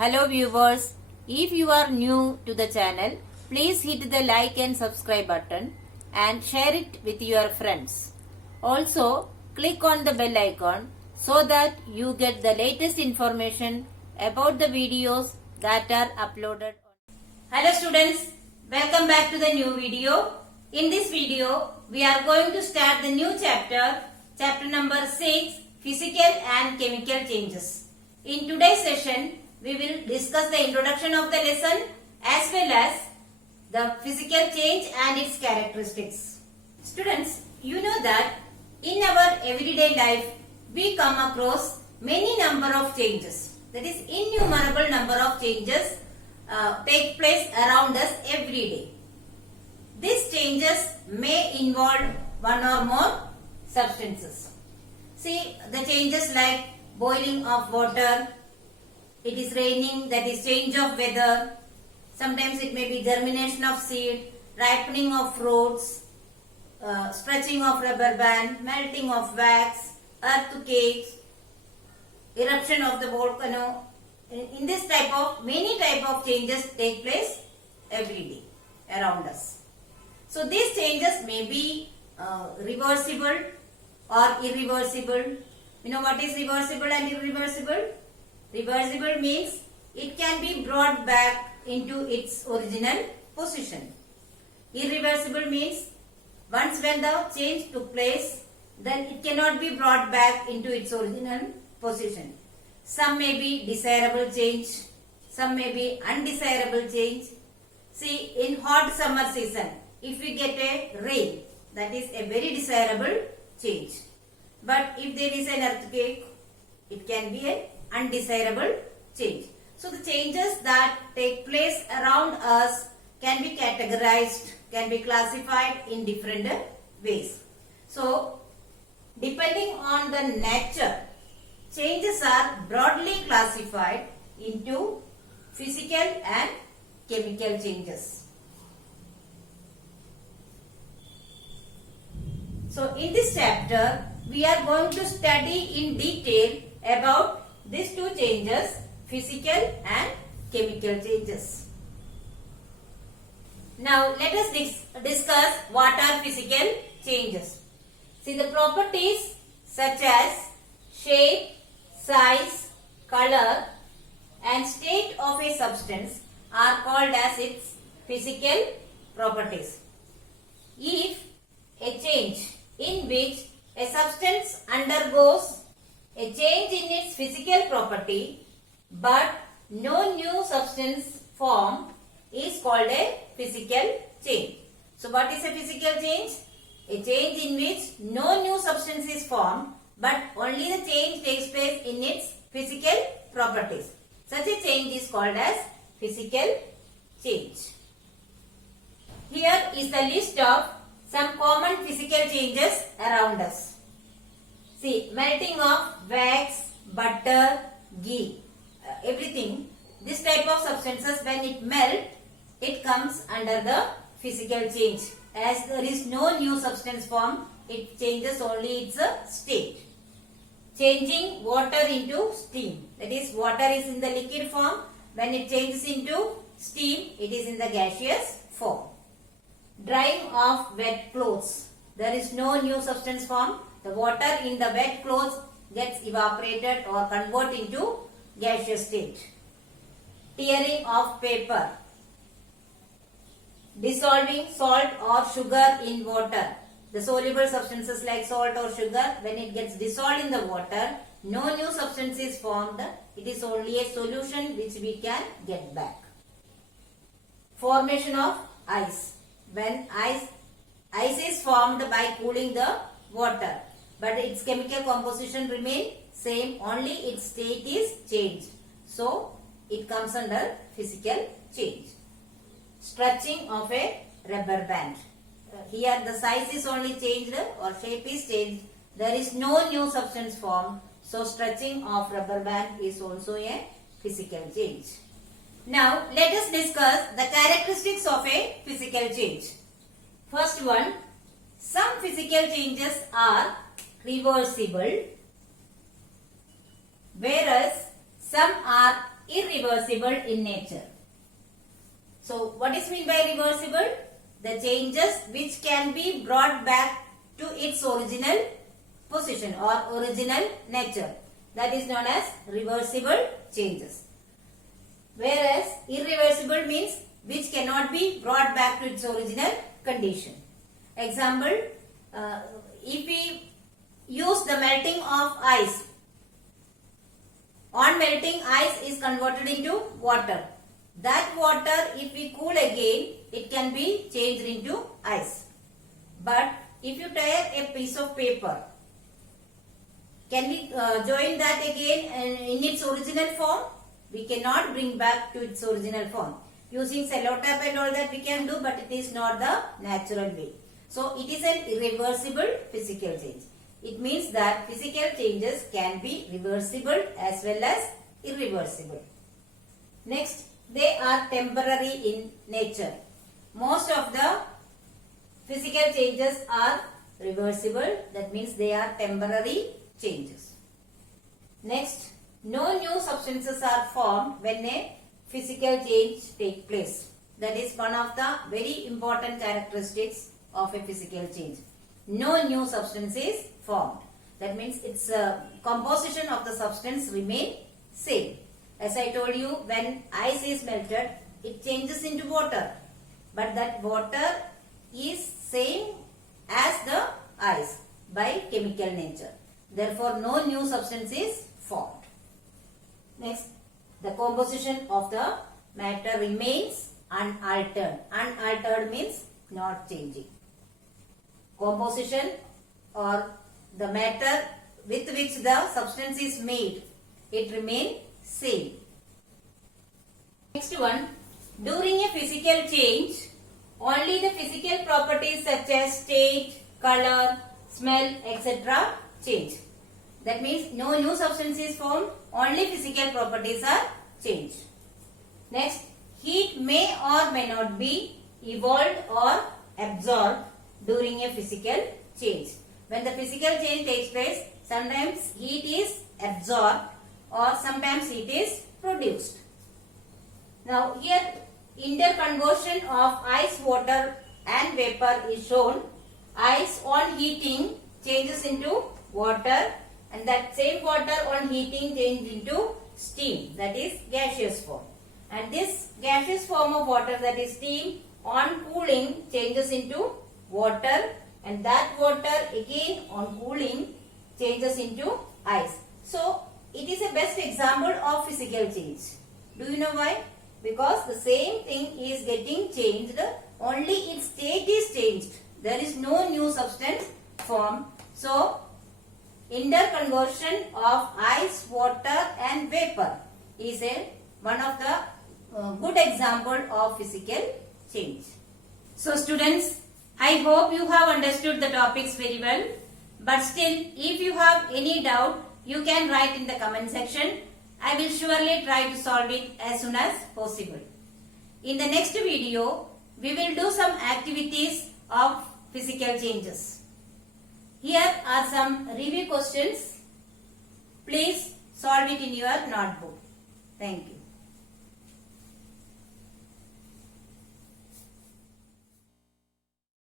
Hello viewers, if you are new to the channel, please hit the like and subscribe button and share it with your friends. Also, click on the bell icon so that you get the latest information about the videos that are uploaded. Hello students, welcome back to the new video. In this video, we are going to start the new chapter number 6, Physical and Chemical Changes. In today's session, we will discuss the introduction of the lesson as well as the physical change and its characteristics. Students, you know that in our everyday life, we come across many number of changes. That is, innumerable number of changes take place around us every day. These changes may involve one or more substances. See, the changes like boiling of water, it is raining, that is change of weather. Sometimes it may be germination of seed, ripening of fruits, stretching of rubber band, melting of wax, earthquakes, eruption of the volcano. In this many type of changes take place every day around us. So these changes may be reversible or irreversible. You know what is reversible and irreversible? Reversible means it can be brought back into its original position. Irreversible means once when the change took place, then it cannot be brought back into its original position. Some may be desirable change, some may be undesirable change. See, in hot summer season, if we get a rain, that is a very desirable change. But if there is an earthquake, it can be an undesirable change. So the changes that take place around us can be categorized, can be classified in different ways. So depending on the nature, changes are broadly classified into physical and chemical changes. So in this chapter, we are going to study in detail about these two changes, physical and chemical changes. Now let us discuss what are physical changes. See, the properties such as shape, size, color and state of a substance are called as its physical properties. If a change in which a substance undergoes a change in its physical property but no new substance formed is called a physical change. So what is a physical change? A change in which no new substance is formed but only the change takes place in its physical properties. Such a change is called as physical change. Here is the list of some common physical changes around us. See, melting of wax, butter, ghee, everything. This type of substances, when it melt, it comes under the physical change. As there is no new substance formed, it changes only its state. Changing water into steam. That is, water is in the liquid form. When it changes into steam, it is in the gaseous form. Drying of wet clothes. There is no new substance formed. The water in the wet clothes gets evaporated or converted into gaseous state. Tearing of paper. Dissolving salt or sugar in water. The soluble substances like salt or sugar, when it gets dissolved in the water, no new substance is formed. It is only a solution which we can get back. Formation of ice. When ice is formed by cooling the water, but its chemical composition remain same, only its state is changed. So it comes under physical change. Stretching of a rubber band. Here the size is only changed or shape is changed. There is no new substance formed. So stretching of rubber band is also a physical change. Now let us discuss the characteristics of a physical change. First one, some physical changes are reversible, whereas some are irreversible in nature. So what is meant by reversible? The changes which can be brought back to its original position or original nature. That is known as reversible changes. Whereas irreversible means which cannot be brought back to its original condition. Example, if we use the melting of ice, on melting ice is converted into water. That water, if we cool again, it can be changed into ice. But if you tear a piece of paper, can we join that again in its original form? We cannot bring back to its original form. Using cello tape and all that we can do, but it is not the natural way. So it is an irreversible physical change. It means that physical changes can be reversible as well as irreversible. Next, they are temporary in nature. Most of the physical changes are reversible. That means they are temporary changes. Next, no new substances are formed when a physical change takes place. That is one of the very important characteristics of a physical change. No new substance is formed. That means its composition of the substance remain same. As I told you, when ice is melted, it changes into water. But that water is same as the ice by chemical nature. Therefore, no new substance is formed. Next, the composition of the matter remains unaltered. Unaltered means not changing. Composition or the matter with which the substance is made, it remains same. Next one, during a physical change, only the physical properties such as state, color, smell, etc. change. That means no new substance is formed, only physical properties are changed. Next, heat may or may not be evolved or absorbed during a physical change. When the physical change takes place, sometimes heat is absorbed or sometimes heat is produced. Now here interconversion of ice, water and vapor is shown. Ice on heating changes into water, and that same water on heating changes into steam, that is gaseous form. And this gaseous form of water, that is steam, on cooling changes into water, and that water again on cooling changes into ice. So it is a best example of physical change. Do you know why? Because the same thing is getting changed, only its state is changed. There is no new substance formed. So interconversion of ice, water and vapor is one of the good example of physical change. So students, I hope you have understood the topics very well. But still, if you have any doubt, you can write in the comment section. I will surely try to solve it as soon as possible. In the next video, we will do some activities of physical changes. Here are some review questions. Please solve it in your notebook. Thank you.